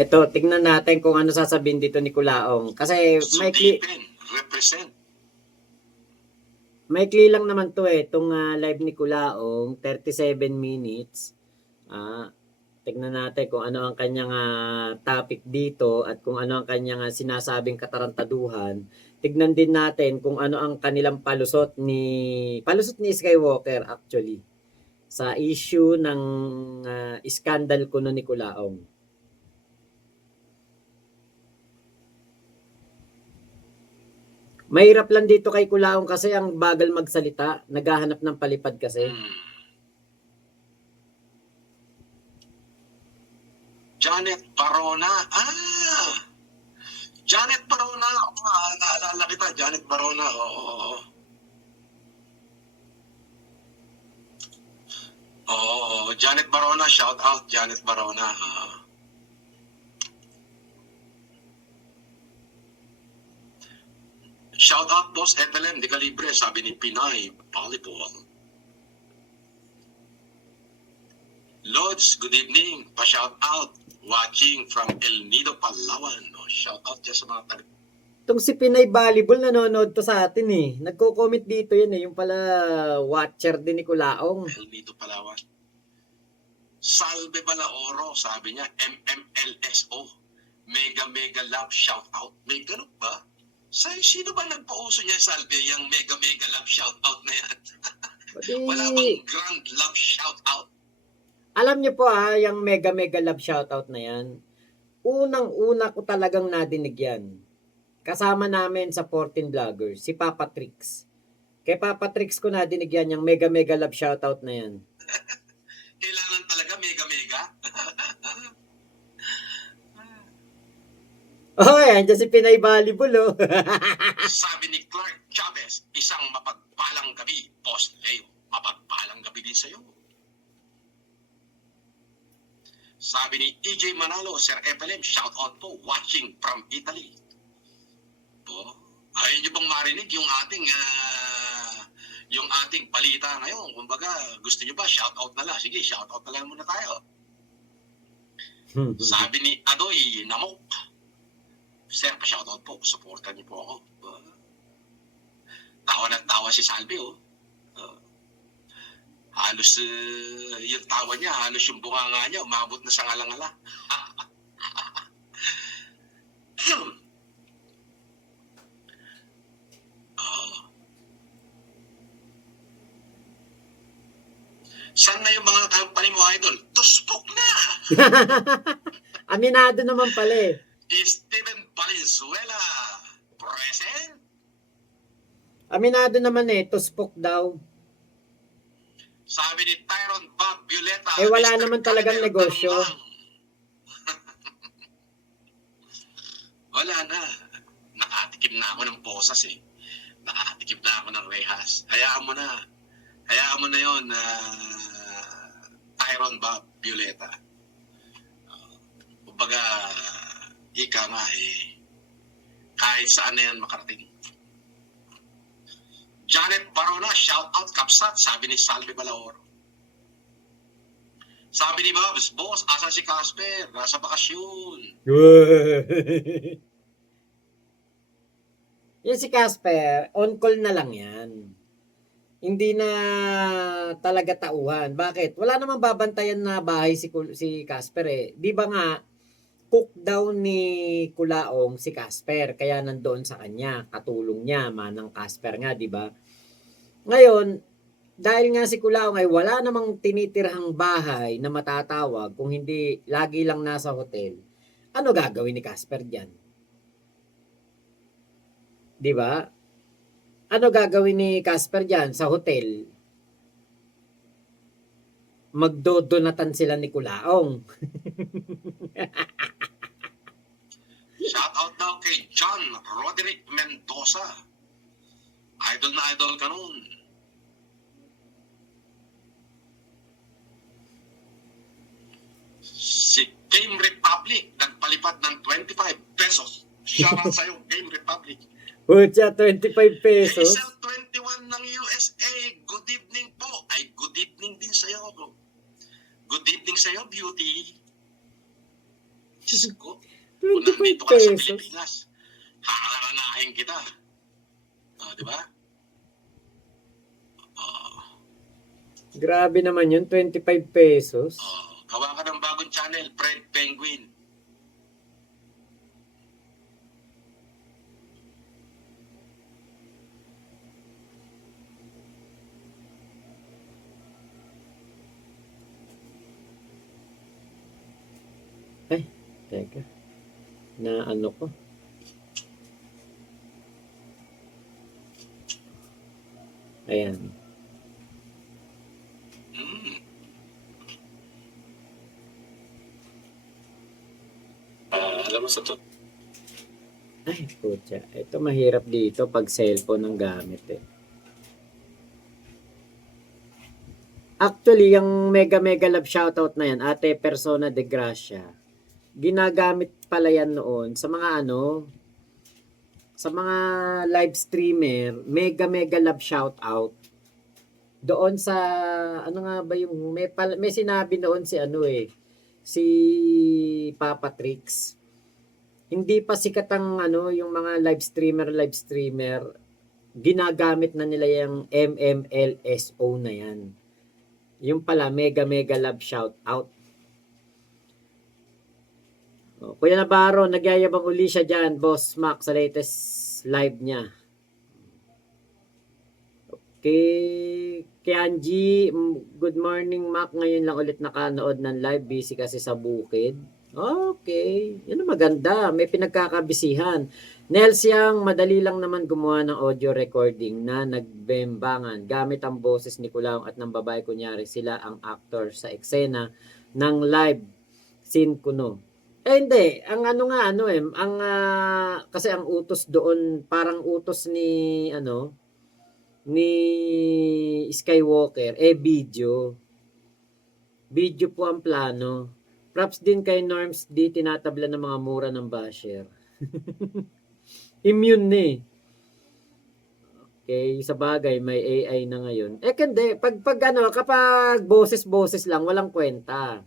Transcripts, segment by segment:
Ito, tignan natin kung ano sasabihin dito ni Kulaong. Kasi Sudipen, represent. maikli lang naman to eh. Itong live ni Kulaong, 37 minutes. Tignan natin kung ano ang kanyang topic dito at kung ano ang kanyang sinasabing katarantaduhan. Tignan din natin kung ano ang kanilang palusot ni Skywalker actually sa issue ng scandal kuno ni Kulaong. Mahirap lang dito kay Kulaong kasi ang bagal magsalita, naghahanap ng palipad kasi. Janet Barona. Janet Barona. Naalala kita, Janet Barona. Oo, Janet Barona. Shout out, Janet Barona. Shout out, Boss FLM, di ka libre, sabi ni Pinay Volleyball. Lods, good evening. Pa-shout out. Watching from El Nido, Palawan. Shout out dyan sa mga Itong si Pinay Volleyball nanonood to sa atin eh. Nagko-comment dito yan eh. Yung pala watcher din ni Kulaong. El Nido, Palawan. Salve Balaoro, sabi niya, MMLSO. Mega Mega Love shout out. May ganun ba? Sino ba nagpauso niya, Salve, yung Mega Mega Love shout out na yan? Wala bang grand love shout out? Alam niyo po yung Mega Mega Love shoutout na yan. Unang-una ko talagang nadinig yan. Kasama namin sa 14 Vloggers, si Papa Trix. Kay Papa Trix ko nadinig yan, yung Mega Mega Love shoutout na yan. Kailangan talaga Mega Mega? Andyan si Pinay Volleyball oh. Sabi ni Clark Chavez, isang mapagpalang gabi, Boss Leo. Mapagpalang gabi din sa'yo. Sabi ni EJ Manalo, Sir FLM, shout out po, watching from Italy. Ayaw niyo bang marinig yung ating balita ngayon? Kumbaga, gusto niyo ba shout out na lang? Sige, shout out na lang muna tayo. Sabi ni Adoy Namok, Sir, pa-shout out po, supportan niyo po ako. Tawa na tawa si Salve halos yung tawa niya, halos yung bunganga niya, umabot na sa ngalangala. Saan na yung mga company mo, Idol? Tuspok na! Aminado naman pala eh. Steven Valenzuela, present? Aminado naman eh, tuspok daw. Sabi ni Tyron Bob Violeta, wala Mr. naman talagang Calder negosyo. Wala na. Nakatikim na ako ng posas eh. Nakatikim na ako ng rehas. Hayaan mo na. Hayaan mo na yun, Tyron Bob Violeta. Kumbaga, ika nga eh, kahit saan na yan makarating. Janet Barona, shout out Kapsat, sabi ni Salve Balaoro. Sabi ni Bobs, boss, asa si Casper? Nasa bakasyon. Yan si Casper, on call na lang yan. Hindi na talaga tauhan. Bakit? Wala namang babantayan na bahay si Casper eh. Di ba nga, cook daw ni Kulaong si Casper, kaya nandoon sa kanya, katulong niya, manang Casper nga, di ba? Ngayon, dahil nga si Kulaong ay wala namang tinitirhang bahay na matatawag kung hindi lagi lang nasa hotel, ano gagawin ni Casper diyan? Di ba? Ano gagawin ni Casper diyan sa hotel? Magdodonatan sila ni Kulaong. Shout out daw kay John Roderick Mendoza. Idol na idol ka nun. Si Game Republic nagpalipad ng 25 pesos. Shout out sa'yo, Game Republic. Pucha, 25 pesos. Hazel 21 ng USA, good evening po. Ay, good evening din sa'yo. Good evening sa'yo, beauty. Diyos ko. Kung 25 nandito ka na sa pesos. Pilipinas, haharanahin kita. Di ba? Grabe naman yun, 25 pesos. Gawa ka ng bagong channel, Fred Penguin. Ay, teka. Na ano ko? Ayan. Alam mo sa to. Ay, putya. Ito mahirap dito pag cellphone ang gamit eh. Actually, yung mega love shoutout na yan, Ate Persona de Gracia, ginagamit pala yan noon sa mga sa mga live streamer, mega love shoutout. Doon sa, ano nga ba yung, may sinabi noon si si Papa Trix. Hindi pa sikat ang yung mga live streamer, ginagamit na nila yung MMLSO na yan. Yung pala, mega love shout out. Kuya Navarro, nagyayabang uli siya dyan, Boss Mac, sa latest live niya. Okay, Kianji, good morning Mac. Ngayon lang ulit nakanood ng live, busy kasi sa bukid. Okay, yun ang maganda, may pinagkakabisihan. Nelsiang, madali lang naman gumawa ng audio recording na nagbembangan gamit ang boses ni Kulaong at ng babae, kunyari sila ang actor sa eksena ng live scene kuno. Hindi, ang kasi ang utos doon, parang utos ni ni Skywalker, video. Video po ang plano. Props din kay Norms D, tinatabla ng mga mura ng basher. Immune eh. Okay, sa bagay, may AI na ngayon. Hindi, kapag boses lang, walang kwenta.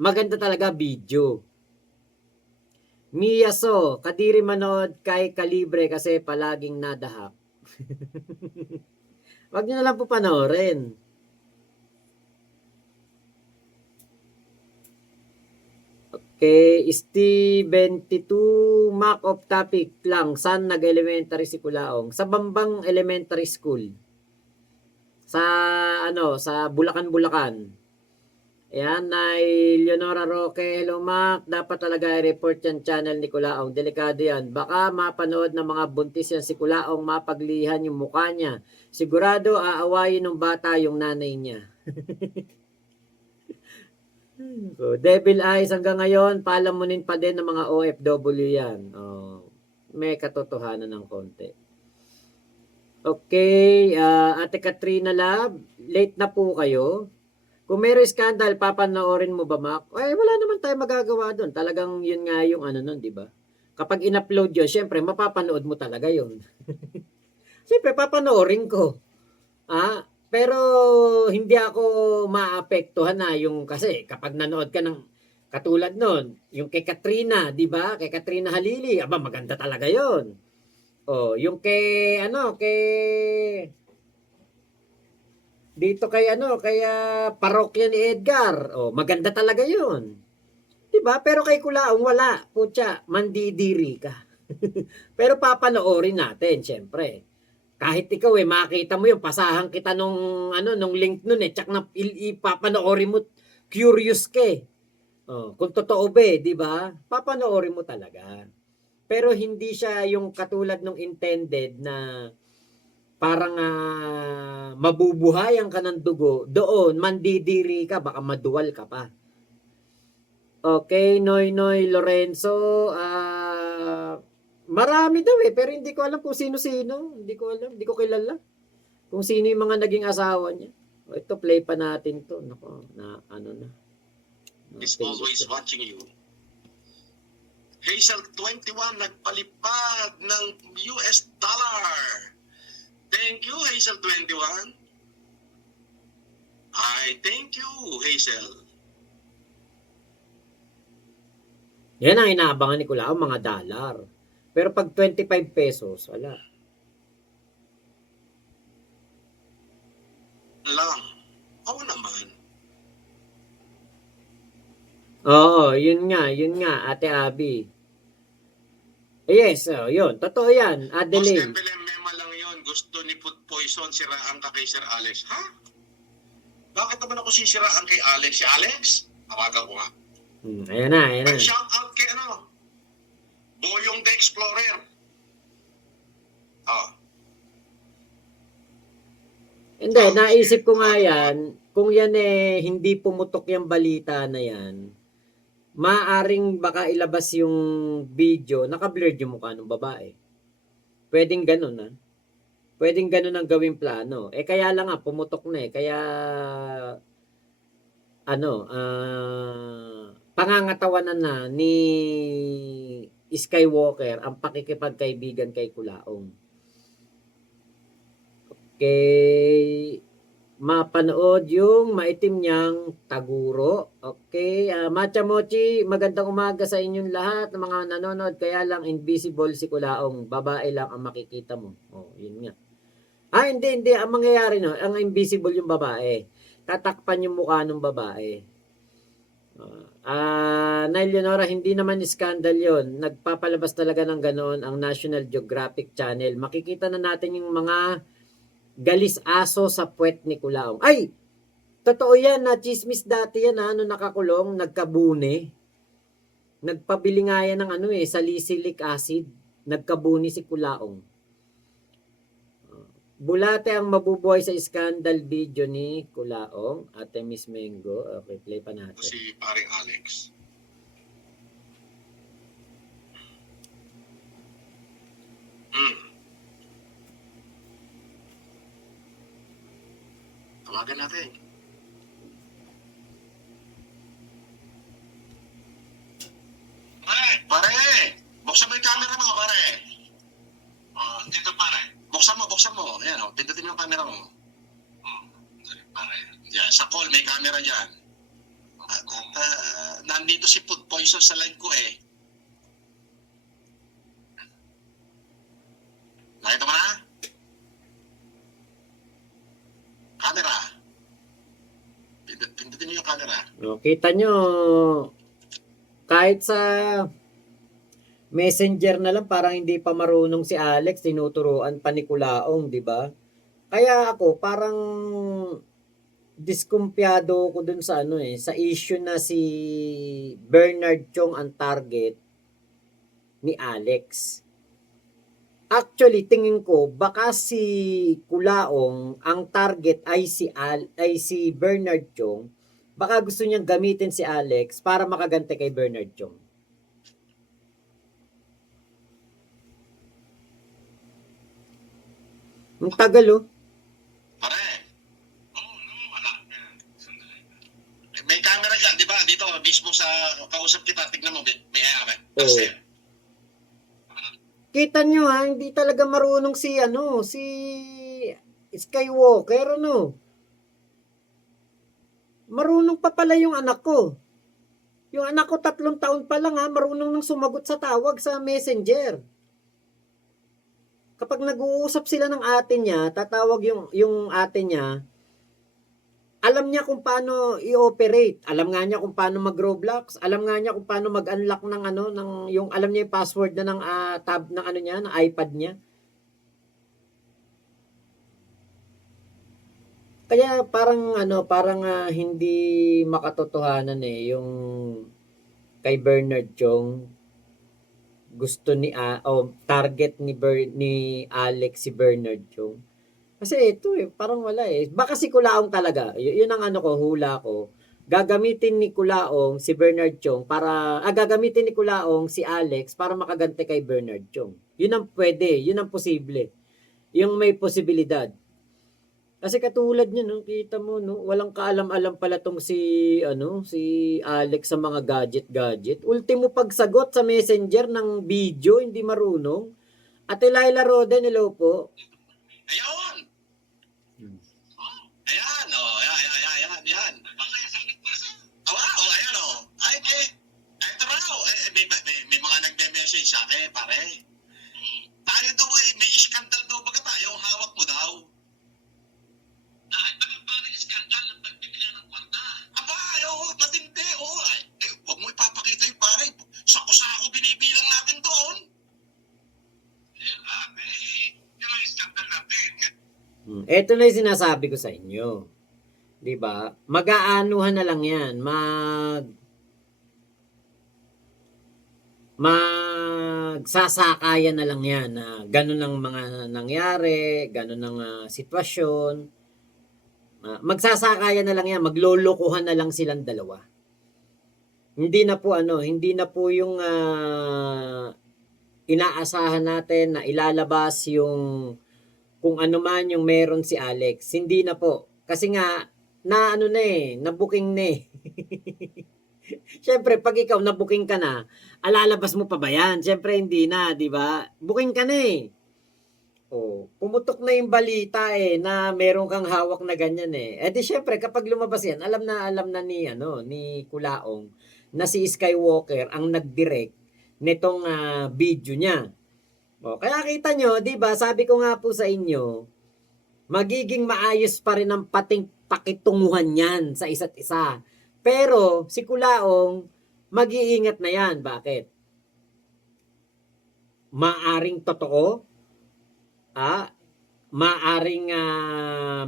Maganda talaga video. Miyaso, kadiri manood kay Kalibre kasi palaging nadahak. Wag niyo na lang po panoorin. Okay, Steve22, mark of topic lang. Saan nag-elementary si Kulaong? Sa Bambang Elementary School. Sa sa Bulacan. Ayan, Leonora Roque, hello Mac. Dapat talaga i-report yan channel ni Kulaong. Delikado yan. Baka mapanood ng mga buntis yan si Kulaong, mapaglihan yung mukha niya. Sigurado aawayin ng bata yung nanay niya. So, Devil Eyes hanggang ngayon, palamunin pa din ng mga OFW yan. May katotohanan ng konti. Okay, Ate Katrina Lab, late na po kayo. Kung meron scandal, papanoorin mo ba, Mac? Wala naman tayo magagawa doon. Talagang yun nga yung nun, di ba? Kapag in-upload yun, syempre, mapapanood mo talaga yun. Syempre, papanoorin ko. Pero hindi ako maapektuhan na yung kasi kapag nanood ka ng katulad nun, yung kay Katrina, di ba? Kay Katrina Halili, maganda talaga yon. Yung kay dito kay parokya ni Edgar. Maganda talaga yon. 'Di ba? Pero kay Kulaong wala. Putya, mandidiri ka. Pero papanoorin natin, syempre. Kahit ikaw makita mo yung pasahan kita nung link nun tsak na ipapanoorin mo, curious ka eh. Kung totoo ba 'di ba? Papanoorin mo talaga. Pero hindi siya yung katulad nung intended na parang mabubuhayan ka ng dugo, doon mandidiri ka, baka maduwal ka pa. Okay, Noy Lorenzo, marami daw pero hindi ko alam kung sino-sino. Hindi ko alam, hindi ko kilala. Kung sino yung mga naging asawa niya. Ito, play pa natin to. Nako, na. Is always watching you. Hazel 21 nagpalipad ng US dollar. Thank you, Hazel 21. Thank you, Hazel. Yan ang inaabangan ni Kulao, mga dollar. Pero pag 25 pesos, wala. Lang. Oo naman. Oo, yun nga, Ate Abby. Yes, yun. Totoo yan, Boss Adeline. Evelyn, mema lang yon. Gusto ni Food Poison, siraan ka kay Sir Alex. Ha? Bakit naman ako sisiraan kay Alex? Si Alex? Tawagan ko nga. Ayan na. Ay, shout out kay Boyong the Explorer. Ah. Hindi, naisip ko nga yan, kung yan hindi pumutok yung balita na yan, maaring baka ilabas yung video, naka-blurred yung mukha ng babae. Pwedeng ganun, ha? Pwedeng ganun ang gawing plano. Kaya lang nga, pumutok na kaya, pangangatawanan na ni Skywalker ang pakikipagkaibigan kay Kulaong. Okay, mapanood yung maitim niyang taguro. Okay, Matcha Mochi, magandang umaga sa inyong lahat ng mga nanonood. Kaya lang invisible si Kulaong, babae lang ang makikita mo. Yun nga. Hindi. Ang mangyayari ang invisible yung babae. Tatakpan yung mukha ng babae. Nail Leonora, hindi naman scandal yon. Nagpapalabas talaga ng ganoon ang National Geographic Channel. Makikita na natin yung mga galis aso sa puwet ni Kulaong. Ay! Totoo yan, na chismis dati yan, nung nakakulong, nagkabune. Nagpabili nga yan ng salicylic acid. Nagkabuni si Kulaong. Bulate ang mabubuhay sa scandal video ni Kulaong. Ate Miss Mengo. Okay, play pa natin. Si paring Alex. Tawagan natin. Pare! Buksan mo yung camera mo, pare. Dito, pare. Buksan mo. Ayan, pindutin mo yung camera mo. Pare. Yan, sa call, may camera dyan. Nandito si Food Poison sa live ko Nakita mo na? Camera. Pindutin mo yung camera. Kita nyo, kahit sa Messenger na lang, parang hindi pa marunong si Alex, tinuturuan pa ni Kulaong, di ba? Kaya ako, parang diskumpiyado ko dun sa sa issue na si Bernard Chong ang target ni Alex. Actually, tingin ko, baka si Kulaong, ang target ay si Bernard Chong. Baka gusto niyang gamitin si Alex para makagante kay Bernard Chong. Ang tagal, Pare. Wala. May camera dyan, di ba? Dito, mismo sa kausap kita, tignan mo, may Oo. Kita nyo hindi talaga marunong si Skywalker, Marunong pa pala yung anak ko. Yung anak ko 3 taon pa lang marunong nang sumagot sa tawag sa Messenger. Kapag nag-uusap sila ng ate niya, tatawag yung ate niya, alam niya kung paano i-operate. Alam nga niya kung paano mag-Roblox. Alam nga niya kung paano mag-unlock ng yung alam niya yung password na ng tab ng niya, ng iPad niya. Kaya parang hindi makatotohanan yung kay Bernard Chong gusto target ni Alex si Bernard Chong. Kasi ito parang wala Baka si Kulaong talaga. Yun ang hula ko. Gagamitin ni Kulaong si Bernard Chong gagamitin ni Kulaong si Alex para makagante kay Bernard Chong. Yun ang pwede, yun ang posible. Yung may posibilidad. Kasi katulad niya kita mo walang kaalam-alam pala tong si Alex sa mga gadget. Ultimo pagsagot sa Messenger ng video, hindi marunong. Ate Laila Roden, hello po. Ayun! Ayan, yan. Ayan, ayan. Ay, ito raw. pare. Tayo daw ay may iskandal daw baga tayo, hawak mo daw. Ay, pare, iskandal ang pagbibili ng kwarta. Aba, matindi, huwag mo ipapakita yung pare. Sako-sako binibilang natin doon. Yung iskandal natin. Ito na yung sinasabi ko sa inyo. 'Di ba? Mag-aanuhan na lang 'yan. Magsasakayan na lang 'yan na ganun ang mga nangyari, ganun ang sitwasyon. Magsasakayan na lang 'yan, maglolokohan na lang silang dalawa. Hindi na po yung inaasahan natin na ilalabas yung kung ano man yung meron si Alex. Hindi na po. Kasi nga na-booking na eh. Siyempre, pag ikaw na-booking ka na, alalabas mo pa ba yan? Siyempre, hindi na, di ba? Booking ka na eh. Pumutok na yung balita na meron kang hawak na ganyan eh. Di syempre, kapag lumabas yan, alam na ni Kulaong na si Skywalker ang nag-direct nitong video niya. Kaya kita nyo, di ba, sabi ko nga po sa inyo, magiging maayos pa rin ang pakitunguhan yan sa isa't isa. Pero si Kulaong, mag-iingat na yan. Bakit? Maaring totoo, maaring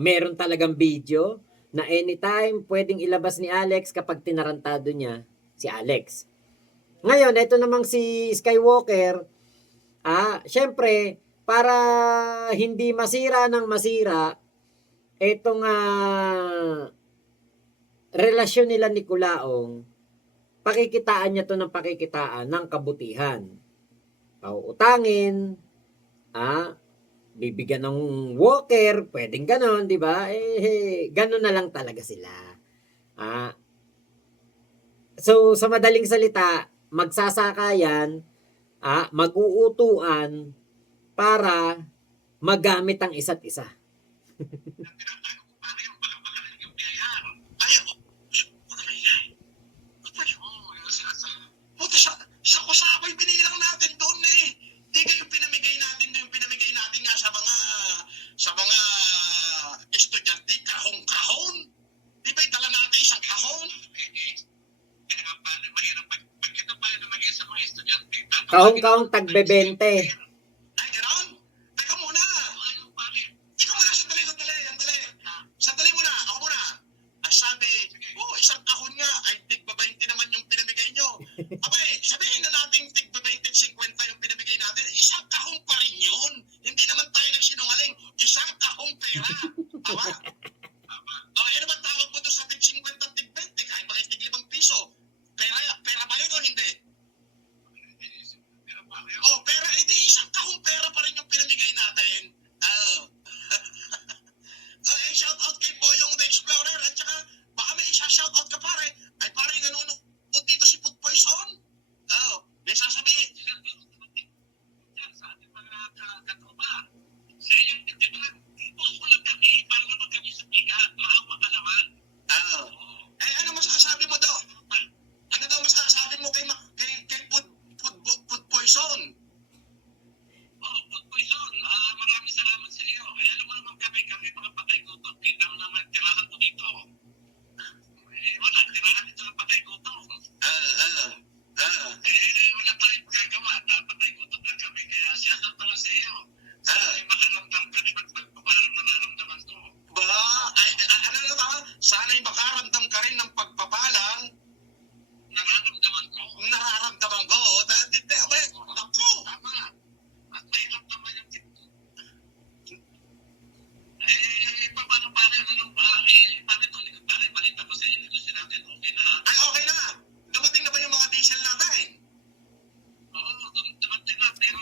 meron talagang video na anytime pwedeng ilabas ni Alex kapag tinarantado niya si Alex. Ngayon, ito namang si Skywalker, syempre, para hindi masira ng masira itong relasyon nila ni Kulaong, pakikitaan niya to ng pakikitaan ng kabutihan. Pauutangin, bibigyan ng walker, pwedeng ganon, di ba? Ganon na lang talaga sila. So, sa madaling salita, magsasakayan, mag-uutuan para magamit ang isa't isa. Sako-sako yung binilang natin doon eh. Di kayo pinamigay natin nga sa mga estudyante, kahon-kahon. Di ba dala natin isang kahon? Kaya nga paano mahirap pag ito paano maging sa mga estudyante. Kahong-kahong tagbe-20. Ay, gano'n? Teka muna. Ikaw muna, sandali muna, ako muna. Sabi, isang kahon nga, ay tig-20 naman yung pinamigay nyo. Abay, sabihin na natin tig-20 at 50 yung pinamigay natin, isang kahon pa rin yun. Hindi naman tayo nagsinungaling, isang kahong pera. Tama? Ano ba tawag mo doon sa tig-50 at tig-20? Kahit ba kayo tig-5 piso? Pera ba yun o hindi? Pera, edi isang kahong pera pa rin yung pinamigay natin. Shout out kay Boyong the Explorer at saka baka may isa-shout out ka pare. Ay pare, nanonood dito si Food Poison. May sasabihin. Sa ating mga katuba. Sa iyo, di ba? Post mo lang kami para naman kami sa pika. Maawa ka naman. Ano masasabi mo daw? Ano daw masasabi mo kay Food Poison? Food Poison. Maraming salamat sa iyo. Alam mo naman kami mga patay gutom. Kita mo naman tirahan ko dito. Wala, tirahan dito ng patay gutom. Wala tayong magagawa. Patay gutom lang kami. Kaya siya daw pala sa iyo. Makaramdam kami parang nararamdaman ko. Sana'y makaramdam ka rin ng pagpapalang nararamdaman ko. Naku! Tama. At may naman yung paano pare, balita ko sa inyo kasi natin, okay na. Ay, okay na! Dumating na ba yung mga diesel natin? Oo, dumating na, pero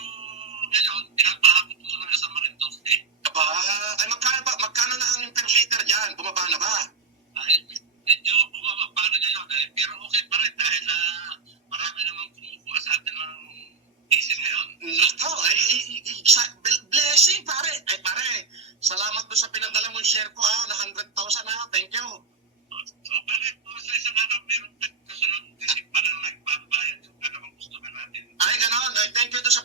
ngayon, pinapahapot mo na sa Marindos eh. Ay magkano na ang per liter dyan? Bumaba na ba? Ay, medyo bumaba pa na ngayon pero okay pa rin dahil marami namang kumukuha sa atin ng diesel ngayon. Blessing pare. Ay pare, salamat doon sa pinadala mong share ko na 100,000 thank you. Pare, sa isang araw, meron kasunod kasi parang nagbabayad yung dalawang customer natin. Ay, gano'n. Thank you doon sa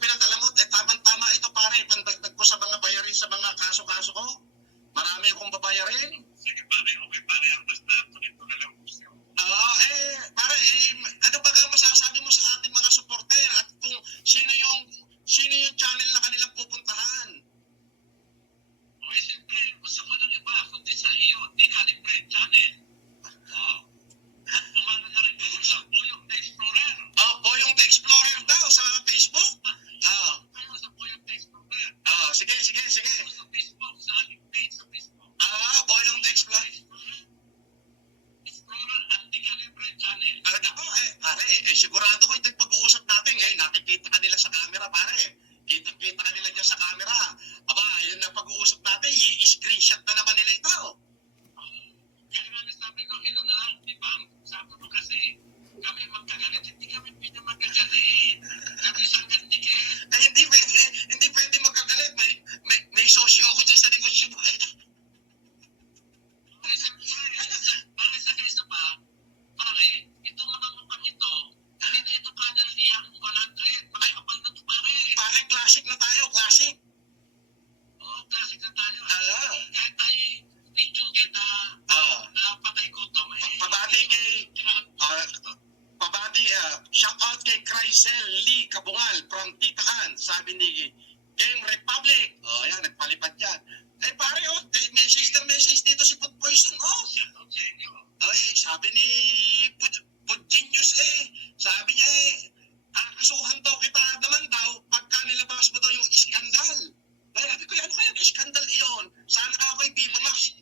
Chrysel Lee Kabungal from Tita Ann, sabi ni Game Republic. Oh, yan, nagpalipad yan. Eh pare, oh, message dito si Food Poison, oh. Ay, sabi ni Food Genius sabi niya kakasuhan daw kita naman daw pagka nilabas mo daw yung iskandal. Ay, sabi ko, ano kaya yung iskandal iyon? Sana ako'y Viva Max.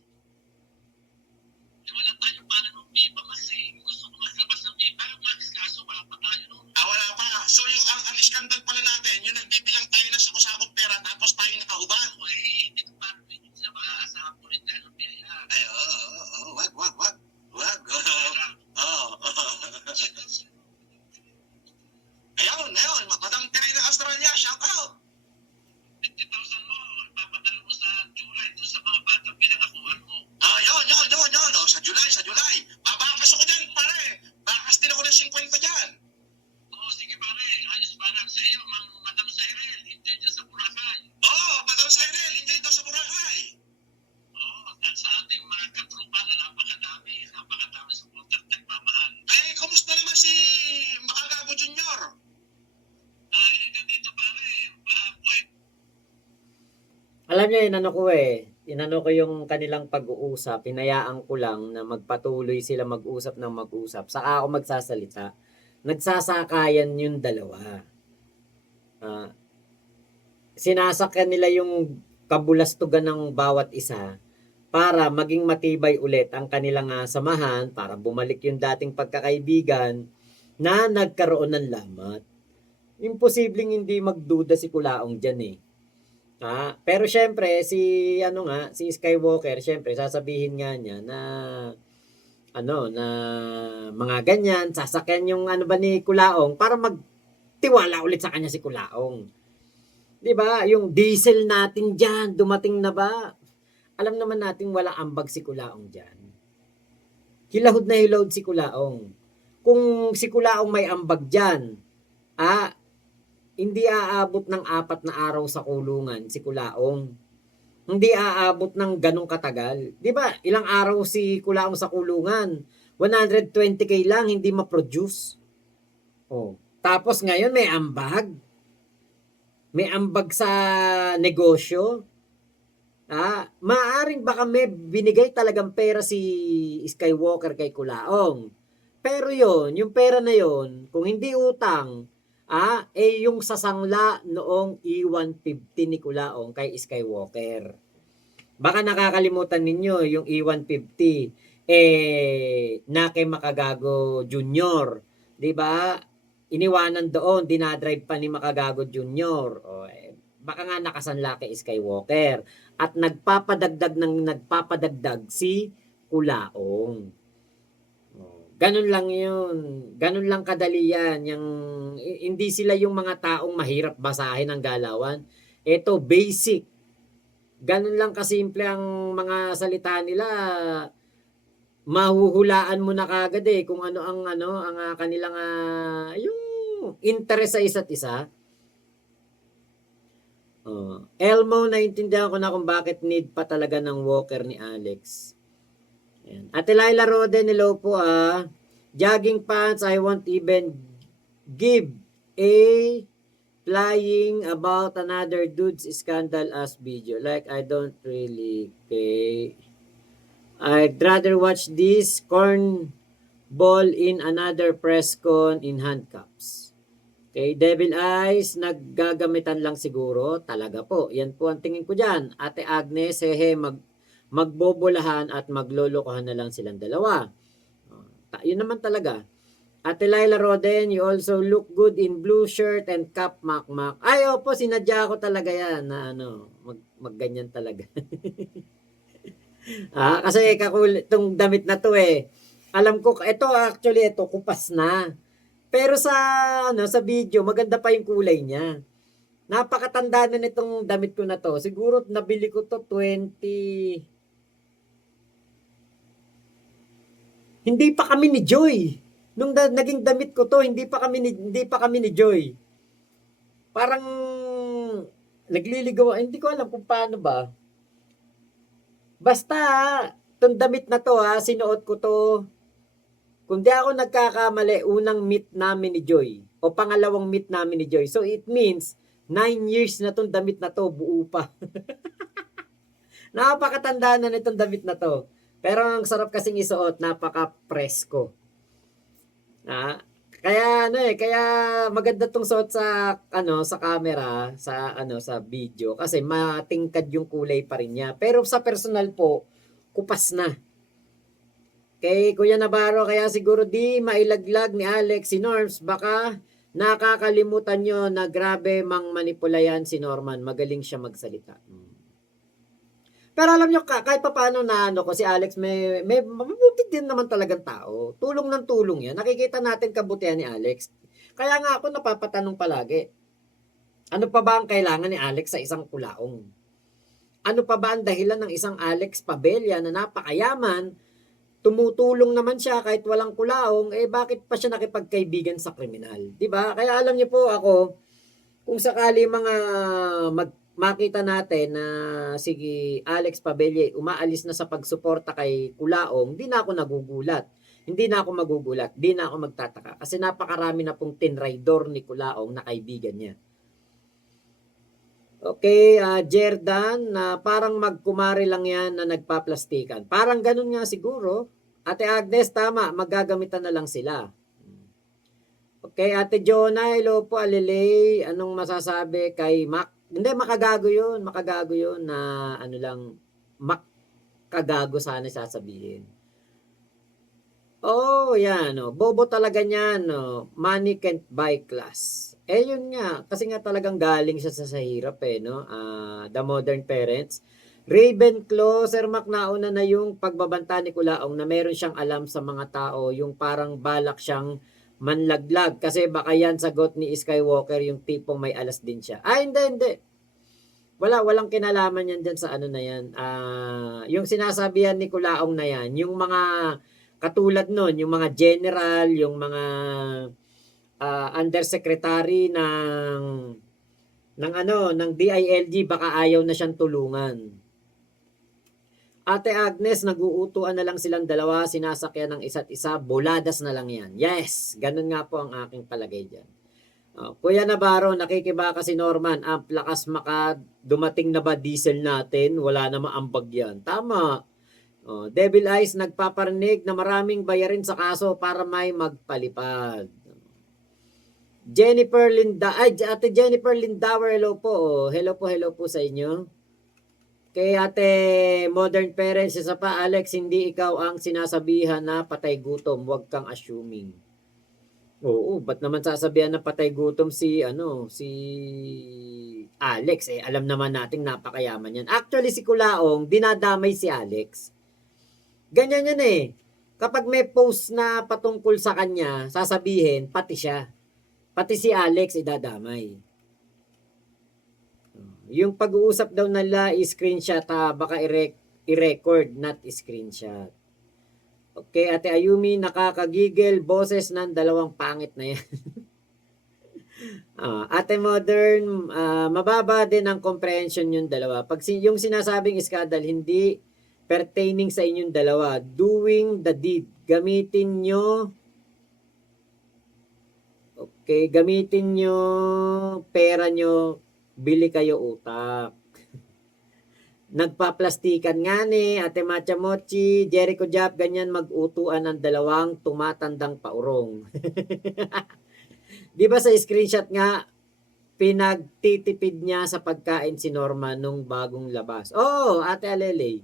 Wala tayo para ng Viva Max Gusto ko maglabas ng Viva Max, kaso wala pa tayo nun. Wala pa. So yung ang iskandal pala natin, yung nagbibilang tayo na sa kusakong pera tapos tayo nakahubad. Hindi ko pa rin sa mga sa politika ng biyaya. Ay, wag. Wag. Ayun, Madam Teresa Australia, shout out. 50,000 mo, ipapadala mo sa July doon sa mga batang pinangakuhan mo. Yun. Sa July. Babakas ako dyan, pare. Bakas din ako ng 50 dyan. Sige pare. Ayos pa lang sa iyo, Madam Cyril. Enjoy dyan sa Boracay. Madam Cyril, enjoy dyan sa Boracay. At sa ating mga katrupa na napakadami sa Punta nagmamahal. Kumusta naman si Makagago Junior? Ganito pare, buhay. Alam niyo, inano ko yung kanilang pag-uusap, hinayaan ko lang na magpatuloy sila mag-usap ng mag-usap. Saka ako magsasalita. Nagsasakayan yung dalawa. Sinasakyan nila yung kabulastugan ng bawat isa para maging matibay ulit ang kanilang samahan, para bumalik yung dating pagkakaibigan na nagkaroon ng lamat. Imposibleng hindi magduda si Kulaong dyan pero syempre si Skywalker, syempre sasabihin nga niya na na mga ganyan, sasakyan yung ni Kulaong para magtiwala ulit sa kanya si Kulaong. 'Di ba? Yung diesel natin diyan, dumating na ba? Alam naman natin walang ambag si Kulaong diyan. Hilahod na hilahod si Kulaong. Kung si Kulaong may ambag diyan, hindi aabot ng 4 na araw sa kulungan si Kulaong. Hindi aabot ng ganong katagal. 'Di ba? Ilang araw si Kulaong sa kulungan? 120k lang hindi ma-produce. Tapos ngayon may ambag. May ambag sa negosyo. Maaring baka may binigay talagang pera si Skywalker kay Kulaong. Pero yung pera na yon, kung hindi utang, yung sasangla noong E150 ni Kulaong kay Skywalker. Baka nakakalimutan ninyo yung E150 na kay Makagago Junior, 'di ba? Iniwanan doon, dinadrive pa ni Makagago Junior. Baka nga nakasanla kay Skywalker at nagpapadagdag si Kulaong. Ganun lang yun. Ganun lang kadali yan. Hindi sila yung mga taong mahirap basahin ang galawan. Ito, basic. Ganun lang kasimple ang mga salita nila. Mahuhulaan mo na kagad kung ano ang kanilang yung interest sa isa't isa. Elmo, naintindihan ko na kung bakit need pa talaga ng walker ni Alex. Ayan. Ate Laila Roden, hello po Jogging pants, I won't even give a flying about another dude's scandal as video. Like, I don't really care. I'd rather watch this cornball in another press con in handcuffs. Okay, Devil Eyes, naggagamitan lang siguro. Talaga po. Yan po ang tingin ko dyan. Ate Agnes, magbobolahan at maglolokohan na lang silang dalawa. Yun naman talaga. Ate Laila Roden, you also look good in blue shirt and cap, Mac. Ay, opo, sinadya ko talaga yan na magganyan talaga. Kasi itong damit na to alam ko, ito kupas na. Pero sa video, maganda pa yung kulay niya. Napakatanda na nitong damit ko na to. Siguro nabili ko to 20. Hindi pa kami ni Joy. Nung naging damit ko to, hindi pa kami ni Joy. Parang nagliligaw, hindi ko alam kung paano ba. Basta, itong damit na to sinuot ko to. Kung di ako nagkakamali, unang meet namin ni Joy. o pangalawang meet namin ni Joy. So it means 9 years na tong damit na to, buo pa. Napakatanda na nitong damit na to. Pero ang sarap kasing isuot, napaka-presko. Ah, kaya maganda tong suot sa sa camera, sa video kasi matingkad yung kulay pa rin niya. Pero sa personal po, kupas na. Kay Kuya Navarro, kaya siguro di mailaglag ni Alex si Norms, baka nakakalimutan nyo na grabe mang manipula yan si Norman. Magaling siya magsalita. Pero alam nyo, kahit pa paano na ko si Alex, may mabuti din naman talagang tao. Tulong ng tulong yan. Nakikita natin kabutihan ni Alex. Kaya nga ako napapatanong palagi, ano pa ba ang kailangan ni Alex sa isang kulaong? Ano pa ba ang dahilan ng isang Alex Pabella na napakayaman, tumutulong naman siya kahit walang kulaong, bakit pa siya nakipagkaibigan sa kriminal? 'Di ba? Kaya alam niyo po ako, kung sakali mga makita natin na si Alex Pabella umaalis na sa pagsuporta kay Kulaong, di na ako nagugulat. Hindi na ako magugulat, di na ako magtataka. Kasi napakarami na pong tinraidor ni Kulaong na kaibigan niya. Okay, Jerdan, parang magkumari lang yan na nagpaplastikan. Parang ganun nga siguro. Ate Agnes, tama, maggagamitan na lang sila. Okay, Ate Jonah, hello po, Alilay. Anong masasabi kay Mac? Hindi, makagago yun na makagago sana sasabihin. Oh, yan, bobo talaga niyan, money can't buy class. Yun nga, kasi nga talagang galing siya sa hirap the modern parents. Ravenclaw, Sir Mac, nauna na yung pagbabanta ni Kulaong na meron siyang alam sa mga tao, yung parang balak siyang manlaglag. Kasi baka yan sagot ni Skywalker, yung tipong may alas din siya. Hindi. Walang kinalaman yan dyan sa na yan. Yung sinasabihan ni Kulaong na yan, yung mga katulad nun, yung mga general, yung mga undersecretary ng DILG, baka ayaw na siyang tulungan. Ate Agnes, nag-uutuan na lang silang dalawa, sinasakyan ng isa't isa, boladas na lang yan. Yes, ganun nga po ang aking palagay dyan. Kuya Navarro, nakikibaka si Norman, ang lakas dumating na ba diesel natin? Wala na maambag yan. Tama. Devil Eyes, nagpaparinig na maraming bayarin sa kaso para may magpalipad. Ate Jennifer Lindauer, hello po. Hello po sa inyo. Kay Ate Modern Parents, isa pa, Alex, hindi ikaw ang sinasabihan na patay gutom, huwag kang assuming. Oo, ba't naman sasabihan na patay gutom si Alex? Alam naman nating napakayaman yan. Actually, si Kulaong, dinadamay si Alex. Ganyan yan Kapag may post na patungkol sa kanya, sasabihin, pati siya. Pati si Alex idadamay. Yung pag-uusap daw nila i-screenshot, baka i-record, not screenshot. Okay, Ate Ayumi, nakakagigil, boses ng dalawang pangit na yan. Ate Modern, mababa din ang comprehension yung dalawa. Pag yung sinasabing skandal, hindi pertaining sa inyong dalawa. Doing the deed. Gamitin nyo pera nyo, bili kayo utak. Nagpaplastikan nga Ate Macha Mochi, Jericho Jap, ganyan mag-utuan ng dalawang tumatandang paurong. Di ba sa screenshot nga, pinagtitipid niya sa pagkain si Norma nung bagong labas. Ate Alele.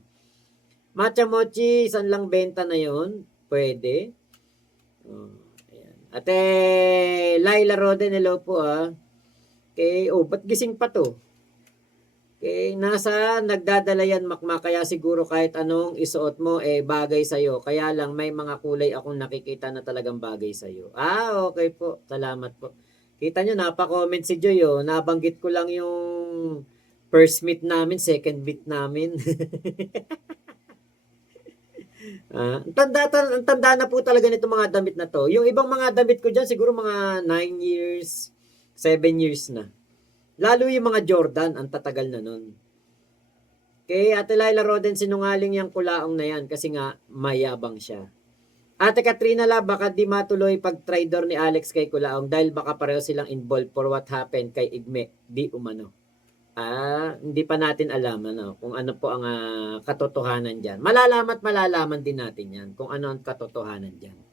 Macha Mochi, saan lang benta na yon? Pwede. Ate Laila Roden, hello po Okay, ba't gising pa to? Okay, nagdadala yan Makma, kaya siguro kahit anong isuot mo bagay sa'yo. Kaya lang may mga kulay akong nakikita na talagang bagay sa'yo. Okay po. Salamat po. Kita nyo, napa-comment si Joy Nabanggit ko lang yung first meet namin, second meet namin. Ang tanda na po talaga nito mga damit na to. Yung ibang mga damit ko dyan, siguro mga 9 years, 7 years na. Lalo yung mga Jordan, ang tatagal na nun. Kay Ate Laila Roden, sinungaling yung Kulaong na yan kasi nga mayabang siya. Ate Katrina La, baka di matuloy pag-traitor ni Alex kay Culaong dahil baka pareho silang involved for what happened kay Igme, di umano. Hindi pa natin alam kung ano po ang katotohanan diyan. Malalaman din natin 'yan kung ano ang katotohanan diyan.